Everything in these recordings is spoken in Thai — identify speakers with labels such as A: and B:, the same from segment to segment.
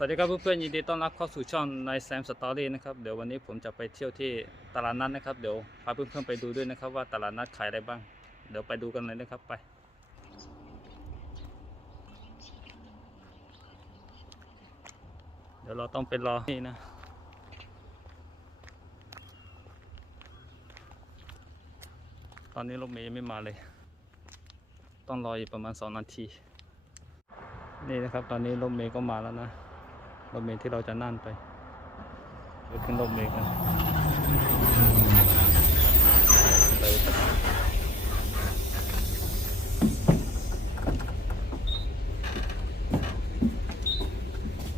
A: สวัสดีครับเพื่อนๆยินดีต้อนรับเข้าสู่ช่องในแซมสตอรี่นะครับเดี๋ยววันนี้ผมจะไปเที่ยวที่ตลาดนัดนะครับ เดี๋ยวพาเพื่อนๆไปดูด้วยนะครับว่าตลาดนัดขายอะไรบ้าง เดี๋ยวไปดูกันเลยนะครับไป เดี๋ยวเราต้องไปรอนี่นะตอนนี้รถเมย์ยังไม่มาเลย ต้องรออีกประมาณสองนาที นี่นะครับตอนนี้รถเมย์ก็มาแล้วนะ รถเมล์ที่เราจะนั่นไปไปขึ้นรถเมล์กันไปครับ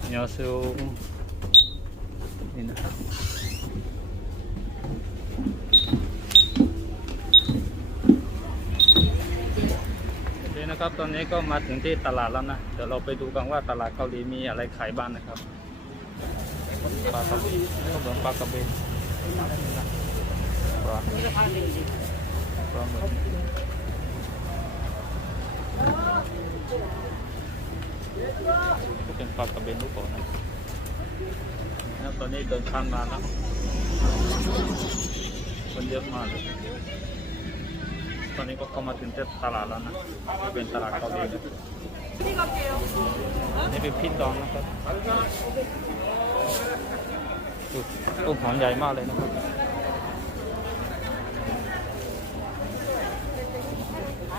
A: เนียวซิลนี่นะ ครับตอนนี้ก็มาถึงที่ตลาดแล้วนะ เดี๋ยวเราไปดูกันว่าตลาดเกาหลีมีอะไรขายบ้างนะครับปลากระเบนก็เหมือนปลากระเบนปลาปลาหมึกก็เป็นปลากระเบนลูกโป่งนะนะตอนนี้เดินทางมาแล้วคนเยอะมากเลย ตอนนี้ก็เข้ามาถึงที่ตลาดแล้วนะนี่เป็นตลาดเกาหลีนะนี่เป็นพริกดองนะครับต้นหอมใหญ่มากเลยนะครับ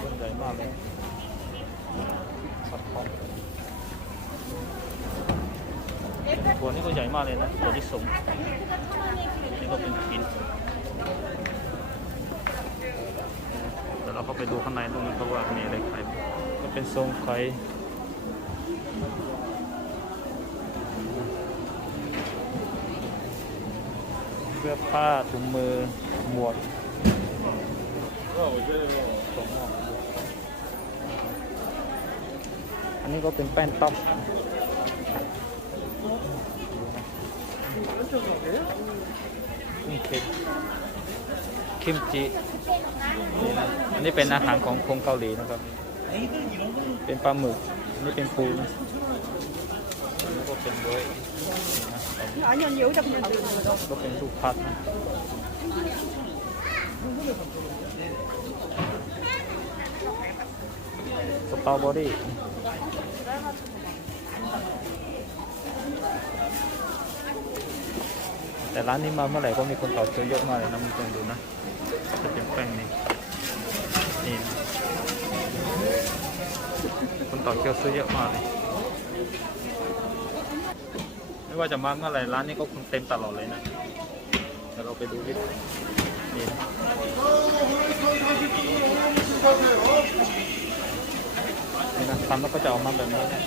A: ต้นใหญ่มากเลยสับทอตัวนี้ก็ใหญ่มากเลยนะตัวที่สูงนี่ก็เป็นพิน เราก็ไปดูข้างในตรงนั้นเพราะว่ามีอะไรขายก็เป็นทรงไข่เสื้อผ้าถุงมือหมวกอันนี้ก็เป็นแป้นต๊อกเค็ม คิมจิ อันนี้เป็นอาหารของคงเกาหลีนะครับ เป็นปลาหมึกนี่เป็นปูนะแล้วก็เป็นด้วยก็เป็นลูกพัดนะสตรอเบอรี่ แต่ร้านนี้มาเมื่อไหร่ก็มีคนต่อคิวเยอะมากเลยนะมึงต้องดูนะจะเป็นแป้งนี่นี่คนต่อคิวซื้อเยอะมากเลยไม่ว่าจะมาเมื่อไหร่ร้านนี้ก็คงเต็มตลอดเลยนะเดี๋ยวเราไปดูดินี่นี่นะทำแล้วก็จะออกมาแบบนี้นะ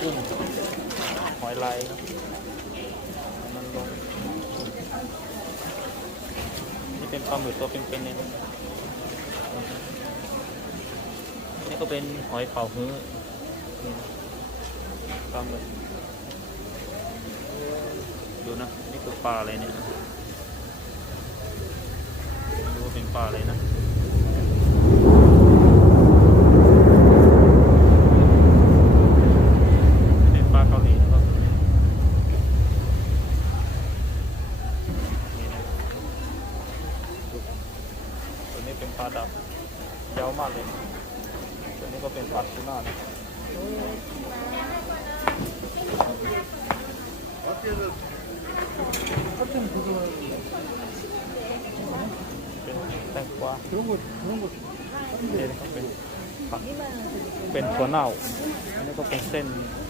A: กุ้ง อยลายมันลงนี่เป็นปลาหมึกตัวเป็นๆเลยนะนี่ก็เป็นหอยเป่าฮื้อปลาหมึกดูนะ นี่คือปลาอะไรเนี่ยดูว่าเป็นปลาอะไรนะ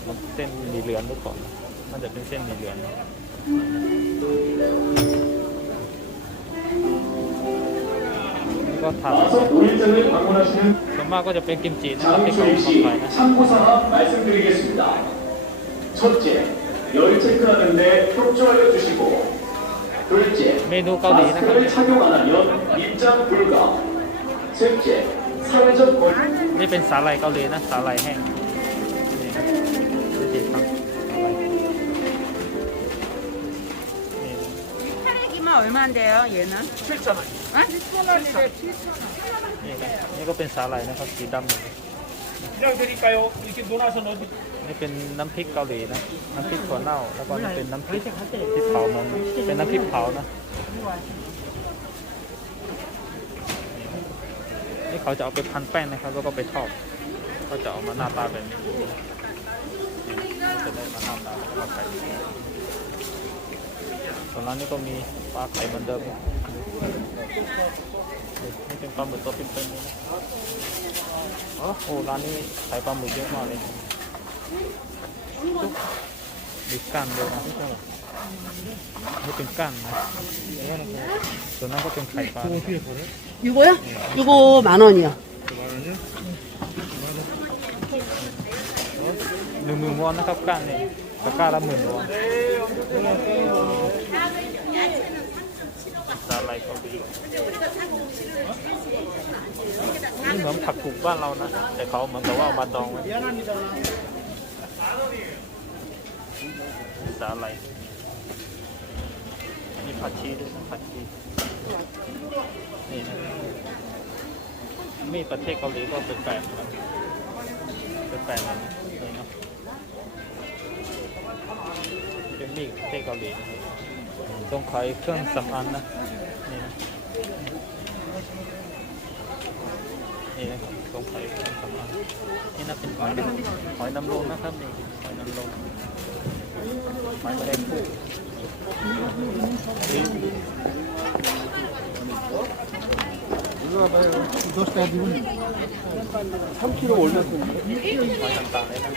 A: มันเส้นมีเรือนหรือเปล่มันจะเป็นเส้นมีเรือนก็ทำส่วนมากก็จะเป็นกิมจินะครับที่เขาขายนะเมนูเกาหลีนะครับนี่เป็นสาหร่ายเกาหลีนะสาหร่ายแห้งนี่ครั
B: บ 얼마인데요, 얘는?
C: 7,000원
B: 아? 7,000원이래.
A: นี่นะนี่ก็เป็นสาหร่ายนะครับสีดำเลย
D: 그냥 드릴까요? 이렇게 논아서 넣어
A: นี่เป็นน้ำพริกเกาหลีนะ น้ำพริกถั่วเน่า แล้วก็นี่เป็นน้ำพริกที่เผาเหมือนเป็นน้ำพริกเผานะ นี่เขาจะเอาไปพันแป้งนะครับ แล้วก็ไปทอดก็จะออกมาหน้าตาแบบนี้จะได้มาหน้าตาปลาไข่ส่ วนร้านนี้ก็มีปลาไข่เหมือนเดิมนี่เป็นปลาหมึกตัวเป็นๆนี่นะโอ้โหร้านนี้ขายปลาหมึกเยอะมากเลยมีก้านด้วยนะนี่เป็นก้านนะส่วนนั้นก็เป็นไข่ปลา
B: 이거요? 이거 만 원이요.
A: หนึ่งหมื่นวอนนะครับก้านนี่ ตะกร้าละหมื่นวอนสาหร่ายเกาหลีนี่เหมือนผักกุกบ้านเรานะ แต่เขาเหมือนกับว่าเอามาดองไว้สาหร่ายมีผักชีด้วยนะผักชีนี่นะมีประเทศเกาหลีก็เป็นแปลกๆนเป็นแปลกนะ นี่เนาะเป็นมีดประเกาหลีนะครับต้องขายเครื่องสำอางนะนี่นะนี่นะครับต้องขายเครื่องสำอางนี่นะเป็นหอยหอยนางรมนะครับนี่หอยนางรมหอยแมลงภู่นี่ หอยต่างๆเลยนะ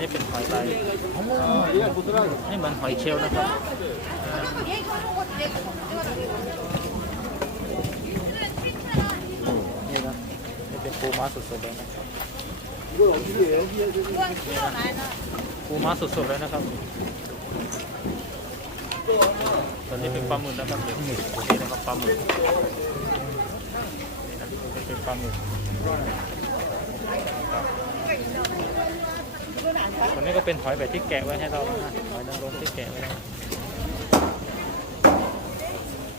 A: นี่เป็นหอยลายนี่เหมือนหอยเชลล์นะครับ นี่นะนี่เป็นปูม้าสดๆเลยนะครับปูม้าสดๆเลยนะครับตอนนี้เป็นปลาหมึกนะครับเดี๋ยวนี่นะครับปลาหมึกนี่นะนี่ เป็นปลาหมึกตัวนี้ก็เป็นหอยแบบที่แกะไว้ให้เรานะหอยนางรมที่แกะไว้แล้ว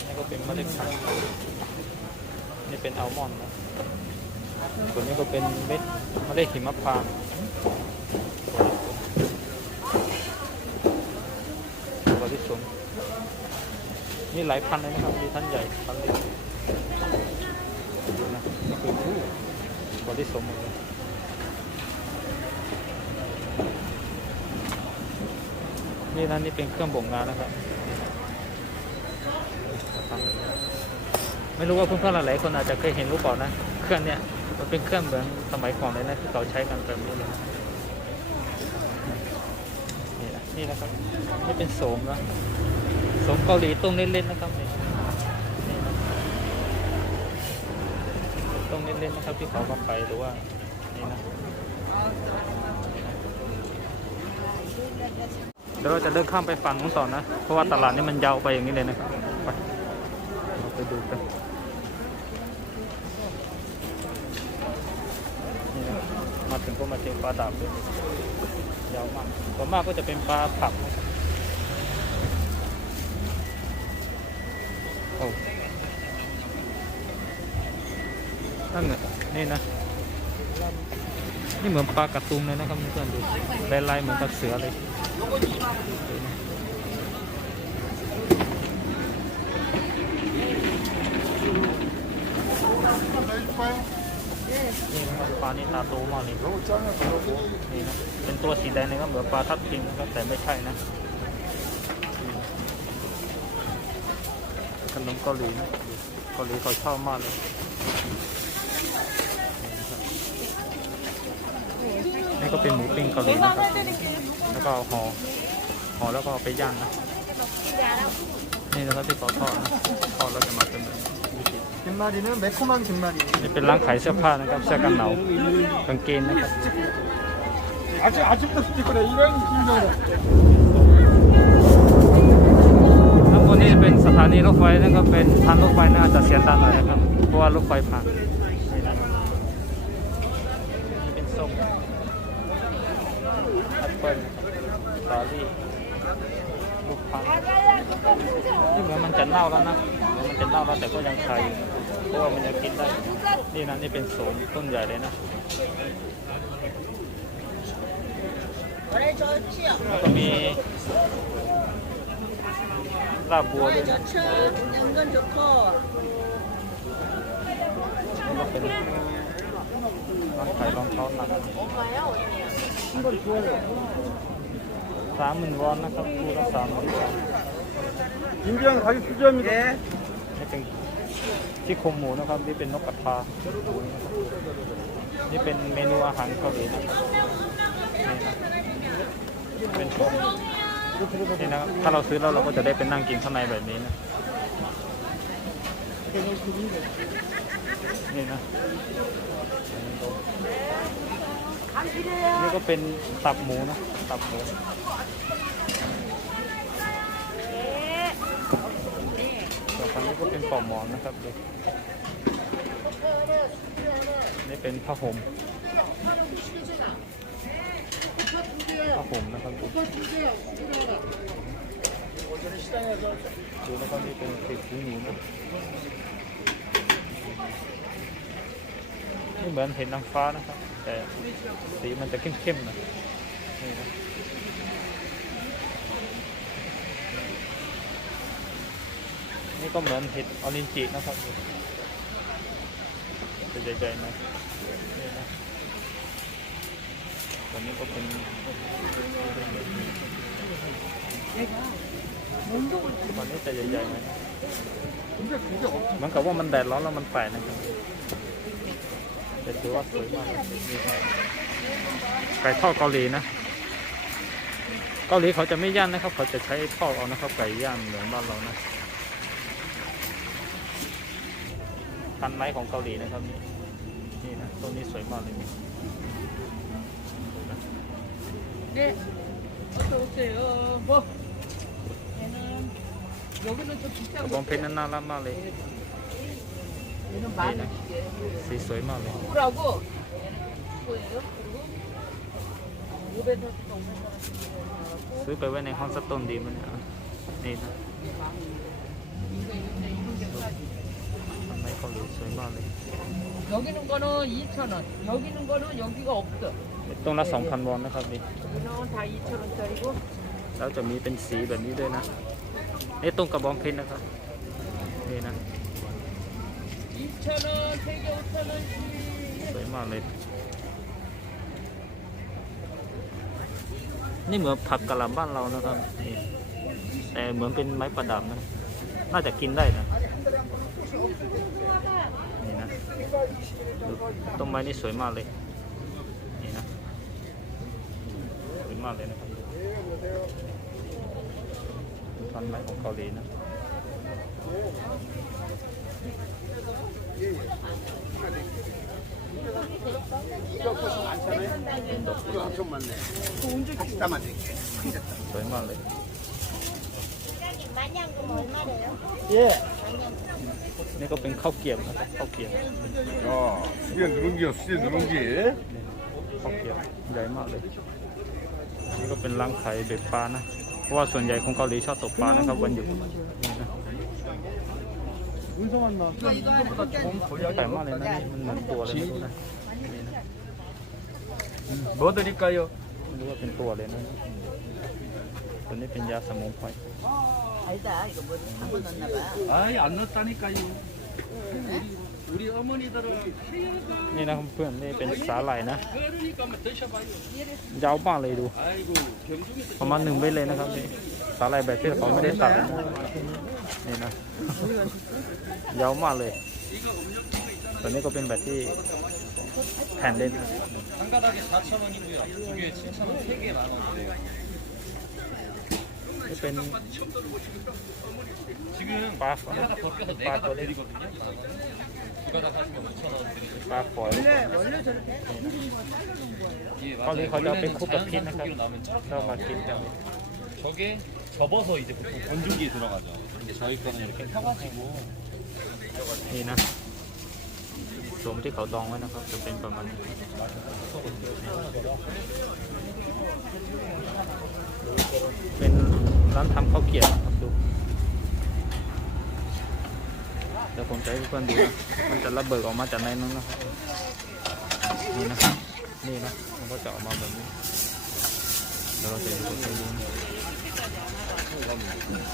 A: นี่ก็เป็นเมล็ดพังนี่เป็นอัลมอนด์นะส่วนนี้ก็เป็นเม็ดเมล็ดหิมพานต์ตัวที่สูงมีหลายพันเลยนะครับมีพันใหญ่พันเล็กดูนะนี่คือผู้ ตัวที่สมหมดเลยนี่นนี่เป็นเครื่องบ่งงานนะครับ ไม่รู้ว่าเพื่อนๆหลายๆคนอาจจะเคยเห็นรู้เปล่านะ เครื่องเนี่ยมันเป็นเครื่องเหมือนสมัยก่อนเลยนะที่เขาใช้กันแบบนี้เลยนี่นะนี่นะครับ นี่เป็นโสมนะโสมเกาหลีต้มเล่นๆนะครับนี่นี่นะต้ม เล่นๆนะครับที่เขามาไปหรือว่านี่นะเดี๋ยวเราจะเดินข้ามไปฝั่งนู้นต่อนะ เพราะว่าตลาดนี่มันยาวไปอย่างนี้เลยนะครับไปเราไปดูกันนี่นะมาถึงก็มาเจอปลาดาบเลยยาวมากส่วนมากก็จะเป็นปลาผักโอ้ นั่นน่ะนี่นะ นี่เหมือนปลากระตุงเลยนะครับเพื่อนดูลายๆเหมือนกับเสือเลยนี่นะครับปลานี่ตาโตมากเลยนี่นะเป็นตัวสีแดงนะครับเหมือนปลาทับทิมนะครับแต่ไม่ใช่นะนี่นะขนมเกาหลีนะเกาหลีเขาชอบมากเลย ก็เป็นหมูปิ้งเกาหลีนะครับ แล้วก็เอาห่อห่อแล้วก็เอาไปย่างนะ นี่นะครับที่เขาทอดนะทอดแล้วจะมาเป็นแบบนี้
D: 김말이는 매콤한 김말이
A: นี่เป็นร้านขายเสื้อผ้านะครับเสื้อกันหนาวกางเกงนะครับ
D: 아직 아직도 스티커네 이런 김정은
A: ข้างบนนี่เป็นสถานีรถไฟนะครับเป็นทางรถไฟน่าจะเสียตังค์หน่อยนะครับ เพราะว่ารถไฟผ่านนี่ เปิลตอรี่ลูกพังนี่เหมือนมันจะเน่าแล้วนะเหมือนมันจะเน่าแล้วแต่ก็ยังขายเพราะว่ามันยังกินได้ นี่นะนี่เป็นสวนต้นใหญ่เลยนะแล้วก็มีลาบบัวด้วยนะนี่ก็เป็นร้านขายรองเท้าหนัก สามหมื่นวอนนะครับคู่ละสามหมื่นวอน
D: 김비양 가격 투자입니다.
A: นี่เป็นที่โครงหมูนะครับนี่เป็นนกกระทานี่เป็นเมนูอาหารเกาหลีนะครับนี่นะเป็นของนี่นะถ้าเราซื้อแล้วเราก็จะได้เป็นนั่งกินข้างในแบบนี้นะนี่นะนี่ ก็เป็นตับหมูนะตับหมูต่อไปนี้ก็เป็นปลอกหมอนนะครับดูนี่เป็นผ้าห่มผ้าห่มนะครับดูดูแล้วก็นี่เป็นติดหูหนูนะนี่เหมือนเห็นนางฟ้านะครับ แต่สีมันจะเข้มๆนะนี่นะนี่ก็เหมือนเห็ดออรินจินะครับจะใหญ่ๆหน่อยนี่นะตัวนี้ก็เป็นตัวนี้จะใหญ่ๆหน่อยเหมือนกับว่ามันแดดร้อนแล้วมันแปลกนะครับ แต่ถือว่าสวยมากไก่ทอดเกาหลีนะเกาหลีเขาจะไม่ย่างนะครับ เขาจะใช้ทอดเอานะครับไก่ย่างเหมือนบ้านเรานะตันไม้ของเกาหลีนะครับนี่นี่นะต้นนี้สวยมากเลยนี่
B: เด็กโอเคเออโบ
A: กองเพชรน่ารักมากเลย
B: 얘는 만
A: 네.
B: 원이게.
A: สีสวยมากเลย
B: 뭐라고? 뭐예요? 그리고 요배서 너무
A: ซื้อไปไว้ในห้องสักต้นดีมั้ยเนี่ยนี่นะ
B: 이거 이거 이거 이거
A: พันไม้เกาหลีสวยมากเลย
B: 여기는 거는 2,000원. 여기는 거는 여기가 없어.
A: ต้นละสองพันวอนนะครับนี่
B: 여기는 다 2,000원짜리고
A: แล้วจะมีเป็นสีแบบนี้ด้วยนะนี่ต้นกระบองเพชรนะครับ นี่นะ
B: 2,000원, 3개 5,000원씩.
A: สวยมากเลย นี่เหมือนผักกะหล่ำบ้านเรานะครับนี่แต่เหมือนเป็นไม้ประดับนะ น่าจะกินได้นะ นี่นะดูต้นไม้นี่สวยมากเลย นี่นะ สวยมากเลยนะครับดูพันไม้ของเกาหลีนะ สวยมากเลย
E: 만냥금 얼마래요?
A: นี่ก็เป็นข้าวเกรียบนะครับข้าวเกรียบ
D: 야, 수제 누룽지야, 수제 누룽지.
A: ข้าวเกรียบใหญ่มากเลย นี่ก็เป็นร้านขายเบ็ดปลานะ เพราะว่าส่วนใหญ่คนเกาหลีชอบตกปลานะครับวันหยุดนี่นะ
D: 문성 왔나?
A: ใหญ่มากเลยนะนี่มันเหมือนตัวเลยไม่รู้นะนี่นะ
D: 뭐 드릴까요?
A: ไม่รู้ว่าเป็นตัวเลยนะตัวนี้เป็นยาสมุนไพร
B: 아니다. 이거 뭐 한번 넣나 봐.
D: 아이, 안 넣었다니까요. 우리 어머니들은
A: นี่นะครับเพื่อนนี่เป็นสาหร่ายนะ
D: 그러니까 한번 드셔봐요.
A: ยาวมากเลยดู
D: 아이고, 경중에서
A: ประมาณหนึ่งเมตรเลยนะครับนี่ สาลายใบเตยเขาไม่ได้ตัดนี่นะ ยาวมากเลยตัวนี้ก็เป็นแบบที่แผ่นเล่นนี่เป็นปลา
F: ฝอย
A: ปลาตัวเล็กปลาฝอยเขาเล
F: ยเขา
A: จะ
F: เป็
A: นคู่
F: กับพิษนะครับ
A: เรามากินกัน
F: 접어서 이제 보통 건조기에 들어가죠. 근데 저희 거는 이렇게 펴가지고
A: นี่นะสวมที่เขาดองไว้นะครับ จะเป็นประมาณนี้เป็นร้านทำข้าวเกรี๊ยวครับดูเดี๋ยวผมจะให้เพื่อนดูนะมันจะระเบิดออกมาจากในนั้นนะครับนี่นะนี่นะมันก็จะออกมาแบบนี้ เดี๋ยวเราจะดูดูนะ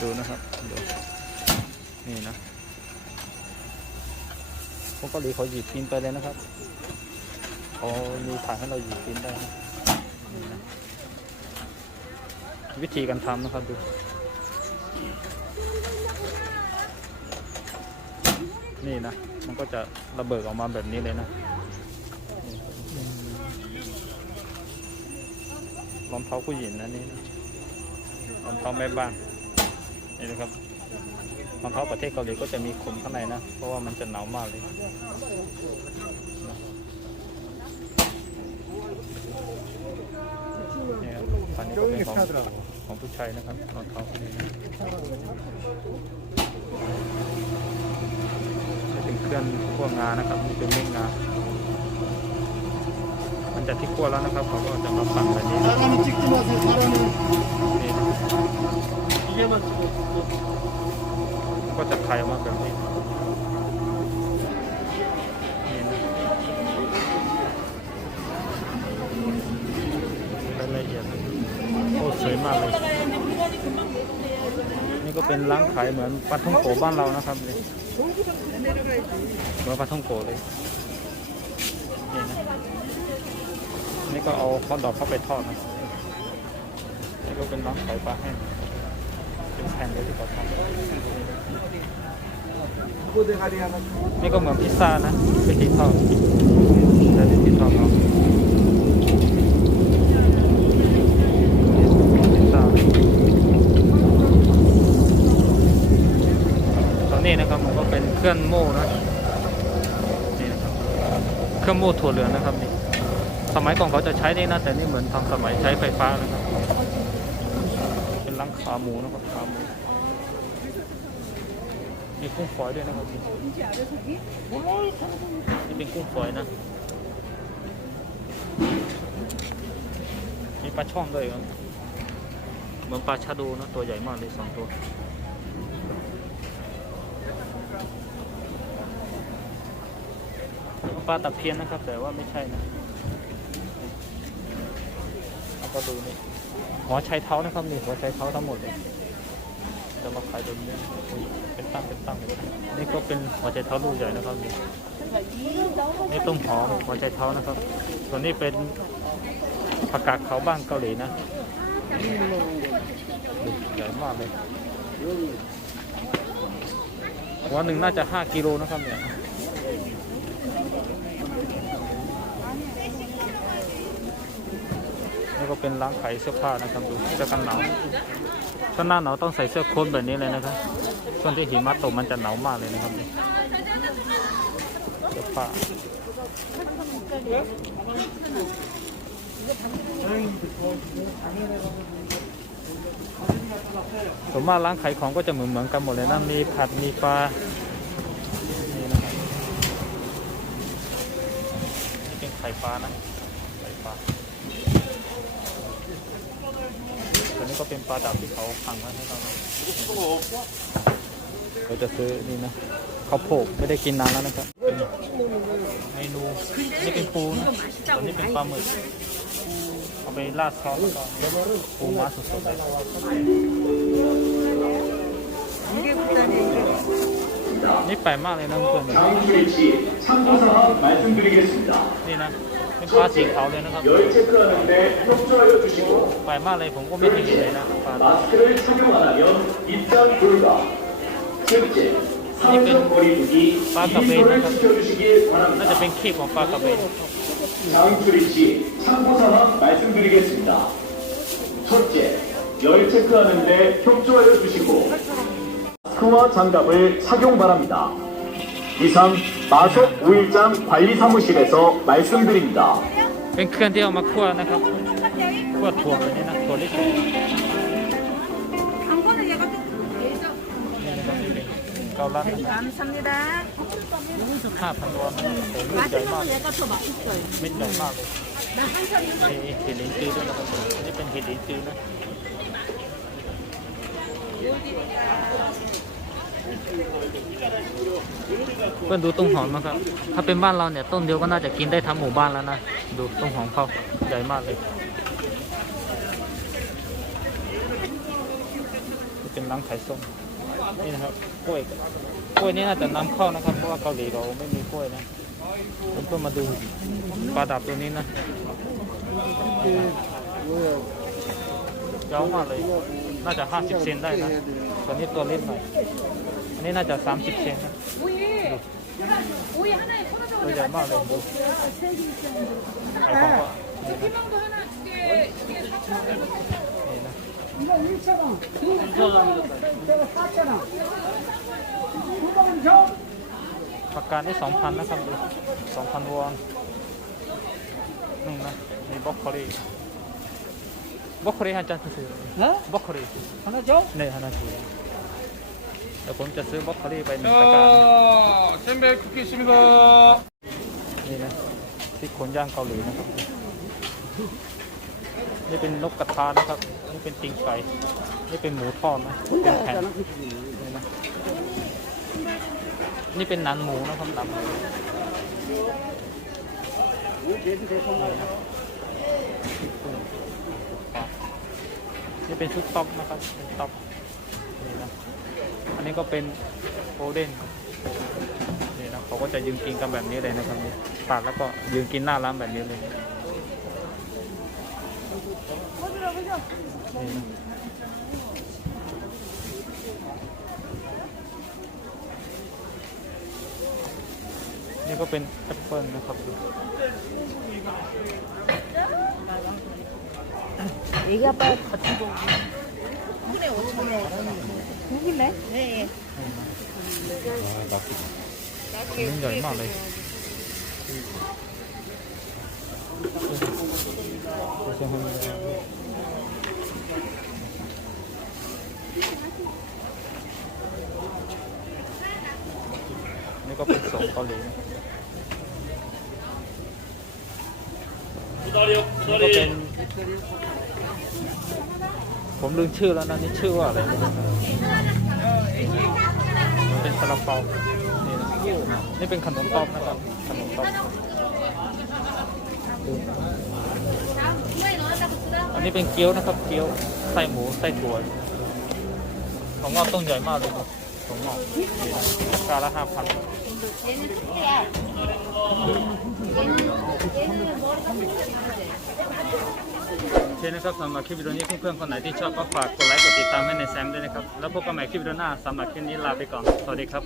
A: ดูนะครับดูนี่นะพวกเกาหลีเขาหยิบกินไปเลยนะครับเขามีถ่ายให้เราหยิบกินได้นี่นะวิธีการทำนะครับดูนี่นะ มันก็จะระเบิดออกมาแบบนี้เลยนะ รองเท้าผู้หญิงนะนี่นะ รองเท้าแม่บ้านนี่นะครับรองเท้าประเทศเกาหลีก็จะมีขนข้างในนะ เพราะว่ามันจะหนาวมากเลยนี่ครับอันนี้ก็เป็นของของผู้ชายนะครับรองเท้าพวกนี้นะเป็นเครื่องคั่วงานะครับนี่เป็นเม็ดงาน จากที่คั่วแล้วนะครับเขาก็จะมาปั่นแบบนี้ก็จะไข่มากมาแบบนี้รายละเอียดโอ้สวยมากเลยนี่ก็เป็นร้านขายเหมือนปลาท่องโกบ้านเรานะครับนี่เหมือนปลาท่องโกเลย ก็เอาคอนดอกเข้าไปทอดนะนี่ก็เป็นน้องไข่ปลาแห้งเป็นแผ่นเลยที่เขาทำนี่ก็เหมือนพิซซ่านะวิธีทอดแต่วิธีทอดเรานี่นะครับมันก็เป็นเครื่องโม่นะนี่นะครับเครื่องโม่ถั่วเหลืองนะครับนี่ สมัยก่อนเขาจะใช้นี่นะแต่นี่เหมือนทางสมัยใช้ไฟฟ้านะครับ เป็นร้านขาหมูนะครับขาหมูมีกุ้งฝอยด้วยนะครับนี่เป็นกุ้งฝอยนะมีปลาช่อนด้วยครับเหมือนปลาชะดูนะตัวใหญ่มากเลยสองตัวปลาตะเพียนนะครับ แต่ว่าไม่ใช่นะ แล้วก็ดูนี่หัวไชเท้านะครับนี่หัวไชเท้าทั้งหมดเลยจะมาขายแบบนี้เป็นตั้งเป็นตั้งเลยนี่ก็เป็นหัวใจเท้าลูกใหญ่นะครับนี่นี่ต้มหอมหัวใจเท้านะครับ ส่วนนี้เป็นผักกาดขาวบ้านเกาหลีนะใหญ่มากเลยหัวหนึ่งน่าจะห้ากิโลนะครับเนี่ย นี่ก็เป็นร้านขายเสื้อผ้านะครับดูเสื้อกันหนาวถ้าหน้าหนาวต้องใส่เสื้อโค้ทแบบนี้เลยนะครับช่วงที่หิมะตกมันจะหนาวมากเลยนะครับเสื้อผ้าส่วนมากร้านขายของก็จะเหมือนเหมือนๆกันหมดเลยนะมีผัดมีปลานี่นะครับนี่เป็นไข่ปลานะ ไข่ปลา อันนี้ก็ ป็นประดับที่เขาฝังไว้ให้เราเราจะซื้อนี่นะเขาโผล่ไม่ได้กินนานแล้วนะครับเมนูนี่เป็นปูนะตัวนี้เป็นปลาหมึกเอาไปราดซอสก่อนปูม้าสดๆเลยนี่แปลกมากเลยนะเพื่อนนี่นะ เป็นปลาสีขาวเลยนะครับ
C: 열 체크하는데 협조하여 주시고
A: แปลกมากเลยผมก็ไม่เคยเห็นเลยนะปลา
C: 마스크를 착용 안 하면 입장 불가. 습제, 사회적 거리두기
A: 빠까베이는
C: 인도를 지켜주시길
A: น่าจะ
C: 바랍니다.
A: เป็นคีบของปลากระเบน
C: 다음 스위치 참고사항 말씀드리겠습니다. 첫째, 열 체크하는데 협조하여 주시고 마스크와 장갑을 착용 바랍니다. 이상 마속 5일장 관리사무실에서 말씀드립니다.
A: 跟看电影嘛，酷啊，那个酷啊，土啊，那个土里去。
E: 당근은 감사합니다.
A: เพื่อนดูต้นหอมนะครับ ถ้าเป็นบ้านเราเนี่ยต้นเดียวก็น่าจะกินได้ทั้งหมู่บ้านแล้วนะ ดูต้นหอมเขาใหญ่มากเลย เป็นร้านขายส้มนี่นะครับกล้วยกล้วยนี่น่าจะนำเข้านะครับ เพราะว่าเกาหลีเราไม่มีกล้วยนะผมก็มาดูปลาดับตัวนี้นะยาวมากเลย น่าจะ 50 เซนได้นะตัวนี้ตัวเล็กหน่อย อันนี้น่าจะ 30 เซนนะ
B: 오이 오이 하나에 천 원
A: ตัว
B: 정도
A: ใหญ่มากเลยดูขายของก็
B: 피망도 하나 두개 이게
A: นี่นะ
D: 이거 1,000원. 제가 4,000원. 두번 줘.
A: ประกันได้2,000นะครับดู2,000 วอนนึงนะมีบล็อกโคลีบล็อกโคลีฮันจันซื้อ
D: 네?
A: บล็อกโคลี
D: 하나 줘?
A: เนี่ยฮันนาทีเ ดี๋ยวผมจะซื้อบล็อกโคลีไปหนึ่งตะกร้า
F: 자, 샌베 쿠키 있습니다.
A: นี่นะที่ขนย่างเกาหลีนะครับนี่เป็นนกกระทานะครับนี่เป็นติงไก่นี่เป็นหมูทอดนะเป็นแผ่นนี่นะนี่เป็นหนันหมูนะครับหนันหมูนี่เป็นชุดต๊อกนะครับเป็นต๊อกนี่นะ อันนี้ก็เป็นโอเด้นนี่นะเขาก็จะยืนกินกันแบบนี้เลยนะครับปาดแล้วก็ยืนกินหน้าร้านแบบนี้เลยนี่ก็เป็นแอปเปิลนะครับ
E: อีกแอปเปิล 고기네? 네.
A: 아, 맛있다. 걷는 게 얼마 안 해. 죄송합니다. 내가 벌써 빨리. 기다려, 기다려. ผมลืมชื่อแล้วนะนี่ชื่อว่าอะไรเป็นซาลาเปานี่นี่เป็นขนมต๊อบนะครับขนมต๊อบอันนี้เป็นเกี๊ยวนะครับ เกี๊ยวไส้หมูไส้ถั่วของงอกต้องใหญ่มากเลยครับของงอกกาละห้าพัน เช่นนะครับสำหรับคลิปวิดีโอนี้เพื่อนๆคนไหนที่ชอบก็ฝากกดไลค์กดติดตามให้ในแซมด้วยนะครับ แล้วพบกันใหม่คลิปวิดีโอหน้าสำหรับคลิปนี้ลาไปก่อน สวัสดีครับ